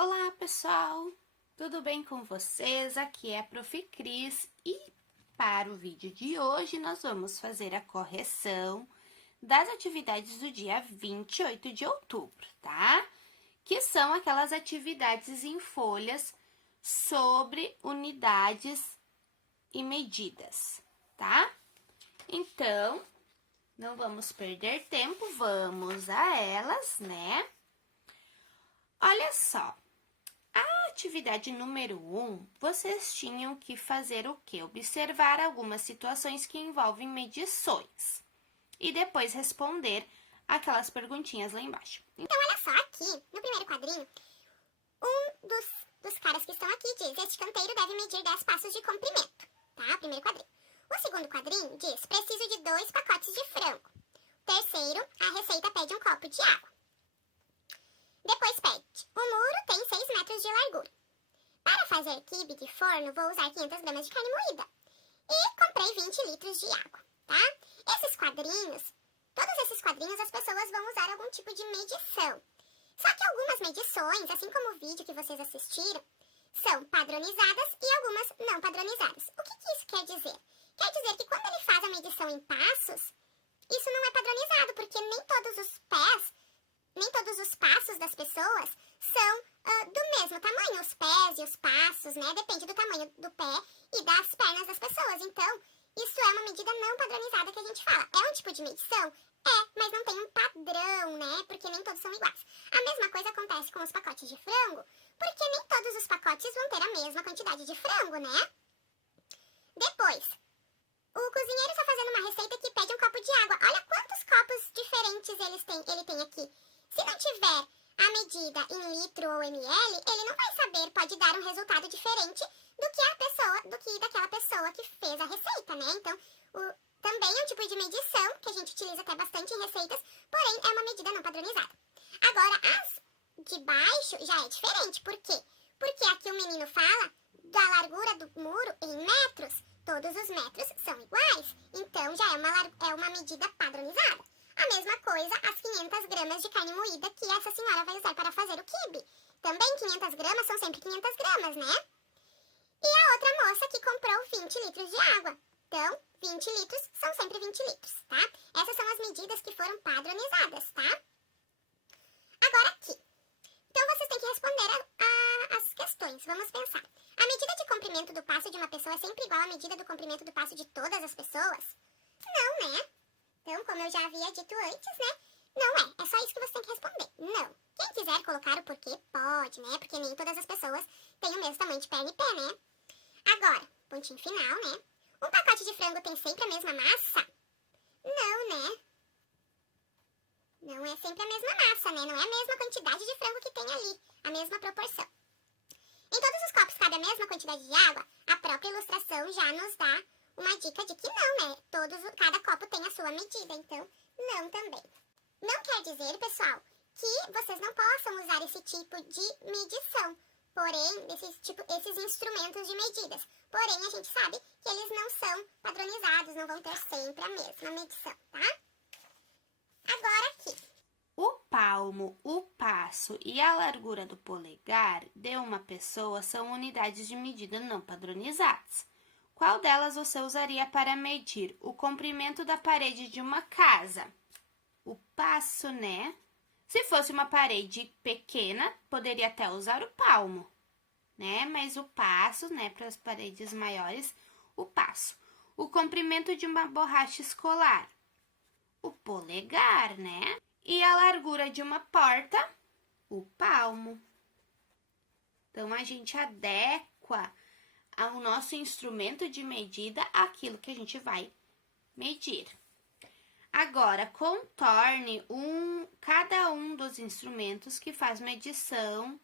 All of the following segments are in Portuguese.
Olá, pessoal! Tudo bem com vocês? Aqui é a Prof. Cris e para o vídeo de hoje nós vamos fazer a correção das atividades do dia 28 de outubro, tá? Que são aquelas atividades em folhas sobre unidades e medidas, tá? Então, não vamos perder tempo, vamos a elas, né? Olha só. Atividade número 1, vocês tinham que fazer o quê? Observar algumas situações que envolvem medições e depois responder aquelas perguntinhas lá embaixo. Então, olha só, aqui no primeiro quadrinho, dos caras que estão aqui diz: este canteiro deve medir 10 passos de comprimento, tá? Primeiro quadrinho. O segundo quadrinho diz: preciso de 2 pacotes de frango. Terceiro, a receita pede um copo de água. Depois pede: o muro tem 6 metros de largura. Para fazer quibe de forno, vou usar 500 gramas de carne moída. E comprei 20 litros de água, tá? Todos esses quadrinhos, as pessoas vão usar algum tipo de medição. Só que algumas medições, assim como o vídeo que vocês assistiram, são padronizadas e algumas não padronizadas. O que isso quer dizer? Quer dizer que quando ele faz a medição em passos, isso não é padronizado, porque nem todos os passos das pessoas são do mesmo tamanho. Os pés e os passos, né? Depende do tamanho do pé e das pernas das pessoas. Então, isso é uma medida não padronizada que a gente fala. É um tipo de medição? É, mas não tem um padrão, né? Porque nem todos são iguais. A mesma coisa acontece com os pacotes de frango, porque nem todos os pacotes vão ter a mesma quantidade de frango, né? Depois, o cozinheiro está fazendo uma receita que pede um copo de água. Olha quantos copos diferentes ele tem aqui. Se não tiver a medida em litro ou ml, ele não vai saber, pode dar um resultado diferente do que daquela pessoa que fez a receita, né? Então, também é um tipo de medição que a gente utiliza até bastante em receitas, porém é uma medida não padronizada. Agora, as de baixo já é diferente. Por quê? Porque aqui o menino fala da largura do muro em metros. Todos os metros são iguais, então já é uma medida padronizada. A mesma coisa, as 500 gramas de carne moída que essa senhora vai usar para fazer o quibe. Também 500 gramas são sempre 500 gramas, né? E a outra moça que comprou 20 litros de água. Então, 20 litros são sempre 20 litros, tá? Essas são as medidas que foram padronizadas, tá? Agora aqui. Então, vocês têm que responder as questões. Vamos pensar. A medida de comprimento do passo de uma pessoa é sempre igual à medida do comprimento do passo de todas as pessoas? Não, né? Então, como eu já havia dito antes, né? Não é. É só isso que você tem que responder. Não. Quem quiser colocar o porquê, pode, né? Porque nem todas as pessoas têm o mesmo tamanho de perna e pé, né? Agora, pontinho final, né? Um pacote de frango tem sempre a mesma massa? Não, né? Não é sempre a mesma massa, né? Não é a mesma quantidade de frango que tem ali. A mesma proporção. Em todos os copos cabe a mesma quantidade de água? A própria ilustração já nos dá uma dica de que não, né? Cada copo tem a sua medida, então não também. Não quer dizer, pessoal, que vocês não possam usar esse tipo de medição. Porém, esses instrumentos de medidas. Porém, a gente sabe que eles não são padronizados, não vão ter sempre a mesma medição, tá? Agora aqui. O palmo, o passo e a largura do polegar de uma pessoa são unidades de medida não padronizadas. Qual delas você usaria para medir o comprimento da parede de uma casa? O passo, né? Se fosse uma parede pequena, poderia até usar o palmo, né? Mas o passo, né, para as paredes maiores, o passo. O comprimento de uma borracha escolar, o polegar, né? E a largura de uma porta, o palmo. Então, a gente adequa ao nosso instrumento de medida aquilo que a gente vai medir. Agora, contorne cada um dos instrumentos que faz medição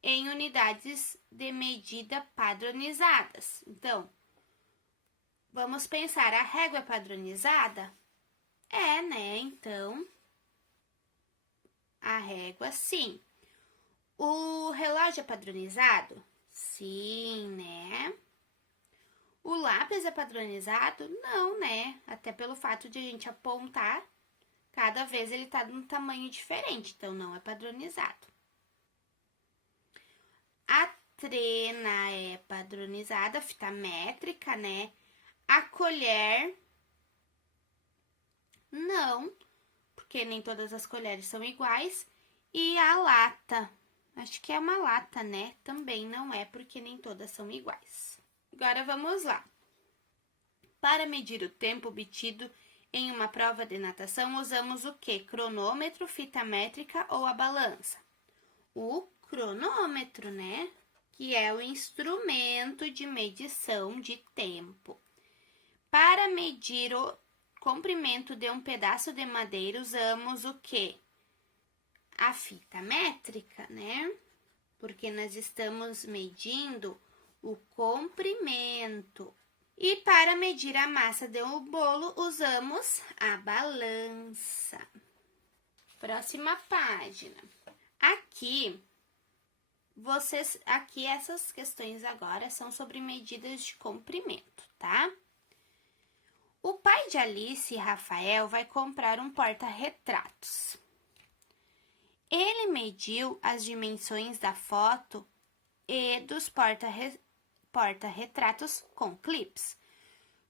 em unidades de medida padronizadas. Então, vamos pensar, a régua é padronizada? É, né? Então, a régua, sim. O relógio é padronizado? Sim, né? O lápis é padronizado? Não, né? Até pelo fato de a gente apontar, cada vez ele tá de um tamanho diferente, então não é padronizado. trena é padronizada, fita métrica, né? A colher, não, porque nem todas as colheres são iguais. E a lata, acho que é uma lata, né? Também não é, porque nem todas são iguais. Agora vamos lá. Para medir o tempo obtido em uma prova de natação, usamos o quê? Cronômetro, fita métrica ou a balança? O cronômetro, né? Que é o instrumento de medição de tempo. Para medir o comprimento de um pedaço de madeira, usamos o quê? A fita métrica, né? Porque nós estamos medindo o comprimento. E para medir a massa de um bolo, usamos a balança. Próxima página. Aqui essas questões agora são sobre medidas de comprimento, tá? O pai de Alice e Rafael vai comprar um porta-retratos. Ele mediu as dimensões da foto e dos porta-retratos com clipes.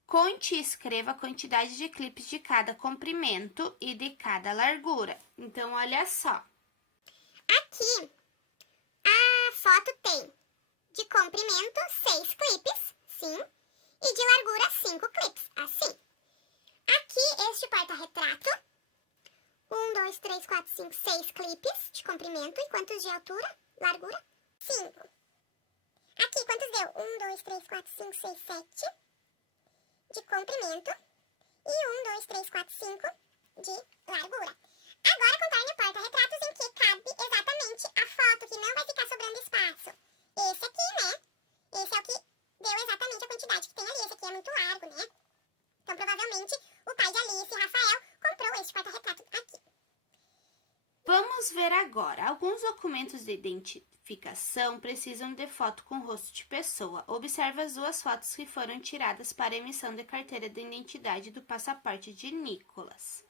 Conte e escreva a quantidade de clipes de cada comprimento e de cada largura. Então, olha só. Aqui, a foto tem de comprimento 6 clipes, sim, e de largura 5 clipes, assim. Aqui, este porta-retrato, 1, 2, 3, 4, 5, 6 clipes de comprimento. E quantos de altura? Largura? 5. Aqui, quantos deu? 1, 2, 3, 4, 5, 6, 7 de comprimento. E 1, 2, 3, 4, 5 de largura. Agora, contorne o porta-retratos em que cabe exatamente a foto, que não vai ficar sobrando espaço. Esse aqui, né? Esse é o que deu exatamente a quantidade que tem ali. Esse aqui é muito largo, né? Então, provavelmente, o pai de Alice e Rafael comprou este porta-retrato aqui. Vamos ver agora. Alguns documentos de identificação precisam de foto com rosto de pessoa. Observe as 2 fotos que foram tiradas para emissão de carteira de identidade do passaporte de Nicolas.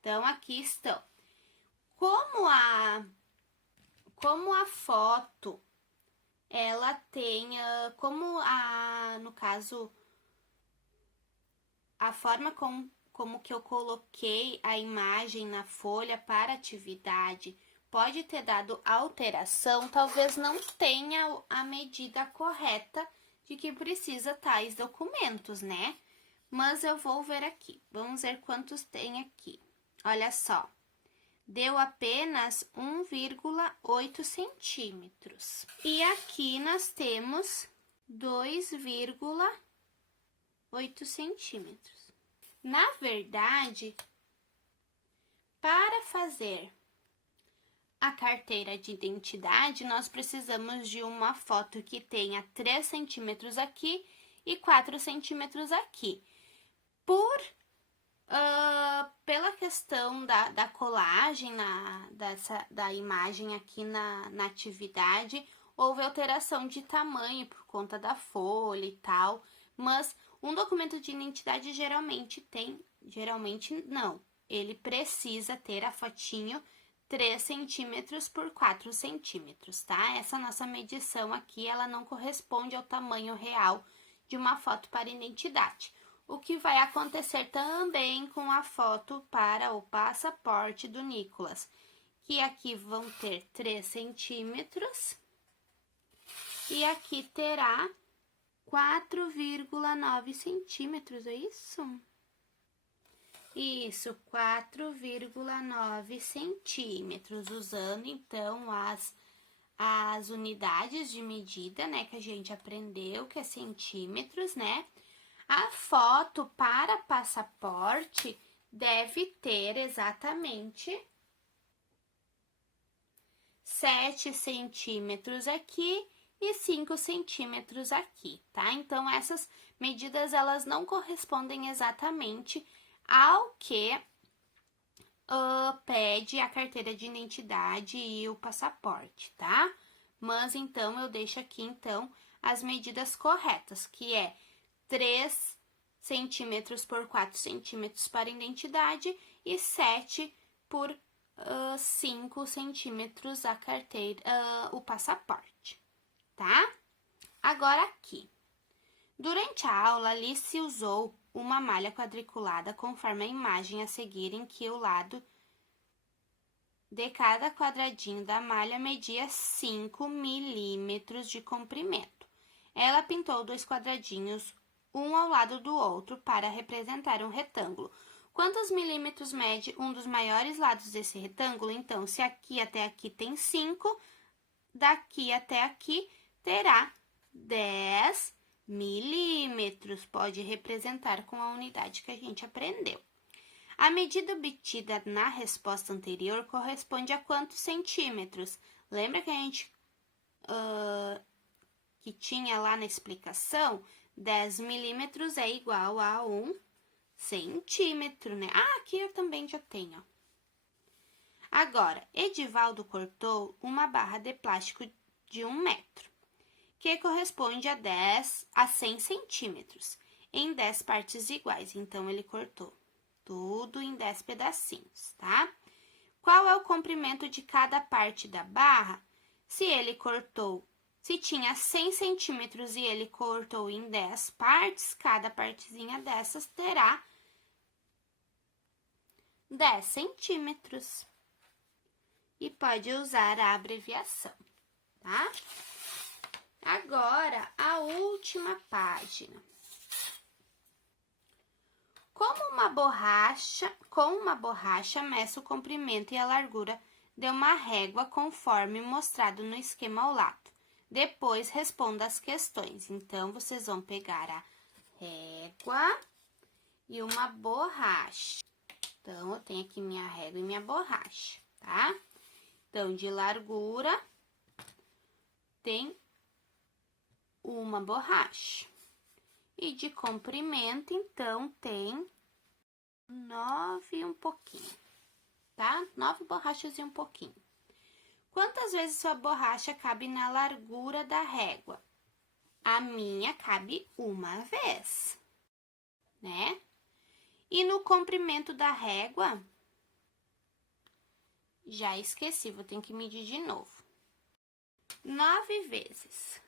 Então, aqui estão. Como a foto, ela tem, no caso, a forma como que eu coloquei a imagem na folha para atividade pode ter dado alteração, talvez não tenha a medida correta de que precisa tais documentos, né? Mas eu vou ver aqui. Vamos ver quantos tem aqui. Olha só, deu apenas 1,8 centímetros. E aqui nós temos 2,8 centímetros. Na verdade, para fazer a carteira de identidade, nós precisamos de uma foto que tenha 3 centímetros aqui e 4 centímetros aqui. Pela questão da colagem da imagem aqui na atividade, houve alteração de tamanho por conta da folha e tal, mas um documento de identidade geralmente não, ele precisa ter a fotinho 3 centímetros por 4 centímetros, tá? Essa nossa medição aqui, ela não corresponde ao tamanho real de uma foto para identidade. O que vai acontecer também com a foto para o passaporte do Nicolas, que aqui vão ter 3 centímetros e aqui terá 4,9 centímetros, é isso? Isso, 4,9 centímetros, usando então as unidades de medida, né, que a gente aprendeu, que é centímetros, né? A foto para passaporte deve ter exatamente 7 centímetros aqui e 5 centímetros aqui, tá? Então, essas medidas, elas não correspondem exatamente ao que pede a carteira de identidade e o passaporte, tá? Mas, então, eu deixo aqui, então, as medidas corretas, que é 3 centímetros por 4 centímetros para identidade e 7 por 5 centímetros a carteira, o passaporte. tá? Agora aqui. Durante a aula, Alice usou uma malha quadriculada conforme a imagem a seguir, em que o lado de cada quadradinho da malha media 5 milímetros de comprimento. Ela pintou 2 quadradinhos, um ao lado do outro, para representar um retângulo. Quantos milímetros mede um dos maiores lados desse retângulo? Então, se aqui até aqui tem 5, daqui até aqui terá 10 milímetros. Pode representar com a unidade que a gente aprendeu. A medida obtida na resposta anterior corresponde a quantos centímetros? Lembra que a gente que tinha lá na explicação? 10 milímetros é igual a 1 centímetro, né? Ah, aqui eu também já tenho. Agora, Edivaldo cortou uma barra de plástico de 1 metro, que corresponde a 100 centímetros, em 10 partes iguais. Então, ele cortou tudo em 10 pedacinhos, tá? Qual é o comprimento de cada parte da barra? Se tinha 100 centímetros e ele cortou em 10 partes, cada partezinha dessas terá 10 centímetros. E pode usar a abreviação, tá? Agora, a última página. Com uma borracha, meça o comprimento e a largura de uma régua conforme mostrado no esquema ao lado. Depois, responda as questões. Então, vocês vão pegar a régua e uma borracha. Então, eu tenho aqui minha régua e minha borracha, tá? Então, de largura, tem uma borracha. E de comprimento, então, tem 9 e um pouquinho, tá? 9 borrachas e um pouquinho. Quantas vezes sua borracha cabe na largura da régua? A minha cabe uma vez, né? E no comprimento da régua, já esqueci, vou ter que medir de novo. 9 vezes.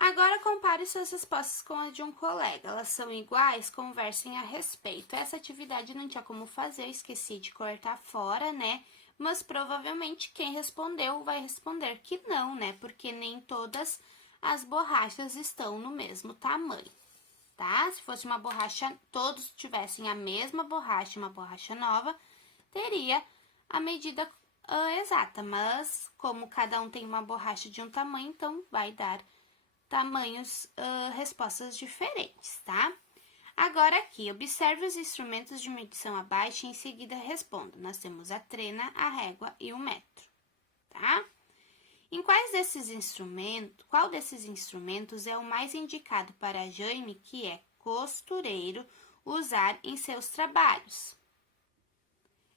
Agora, compare suas respostas com as de um colega. Elas são iguais? Conversem a respeito. Essa atividade não tinha como fazer, eu esqueci de cortar fora, né? Mas provavelmente quem respondeu vai responder que não, né? Porque nem todas as borrachas estão no mesmo tamanho, tá? Se fosse uma borracha, todos tivessem a mesma borracha, uma borracha nova, teria a medida exata. Mas como cada um tem uma borracha de um tamanho, então vai dar respostas diferentes, tá? Agora aqui, observe os instrumentos de medição abaixo e em seguida responda. Nós temos a trena, a régua e o metro, tá? Qual desses instrumentos é o mais indicado para Jaime, que é costureiro, usar em seus trabalhos?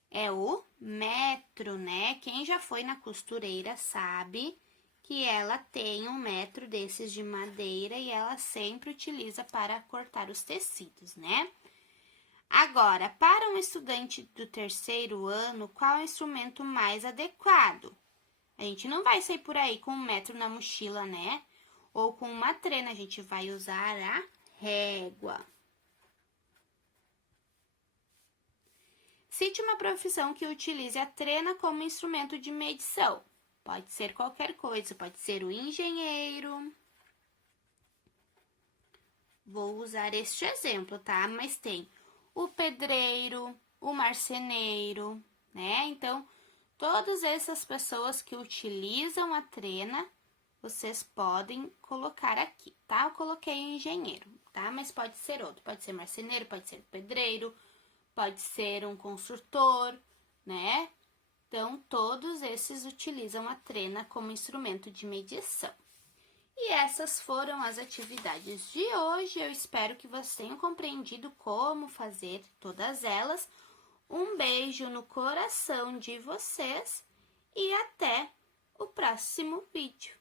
É o metro, né? Quem já foi na costureira sabe que ela tem um metro desses de madeira e ela sempre utiliza para cortar os tecidos, né? Agora, para um estudante do 3º ano, qual é o instrumento mais adequado? A gente não vai sair por aí com um metro na mochila, né? Ou com uma trena, a gente vai usar a régua. Cite uma profissão que utilize a trena como instrumento de medição. Pode ser qualquer coisa, pode ser o engenheiro. Vou usar este exemplo, tá? Mas tem o pedreiro, o marceneiro, né? Então, todas essas pessoas que utilizam a trena, vocês podem colocar aqui, tá? Eu coloquei engenheiro, tá? Mas pode ser outro, pode ser marceneiro, pode ser pedreiro, pode ser um construtor, né? Então, todos esses utilizam a trena como instrumento de medição. E essas foram as atividades de hoje. Eu espero que vocês tenham compreendido como fazer todas elas. Um beijo no coração de vocês e até o próximo vídeo.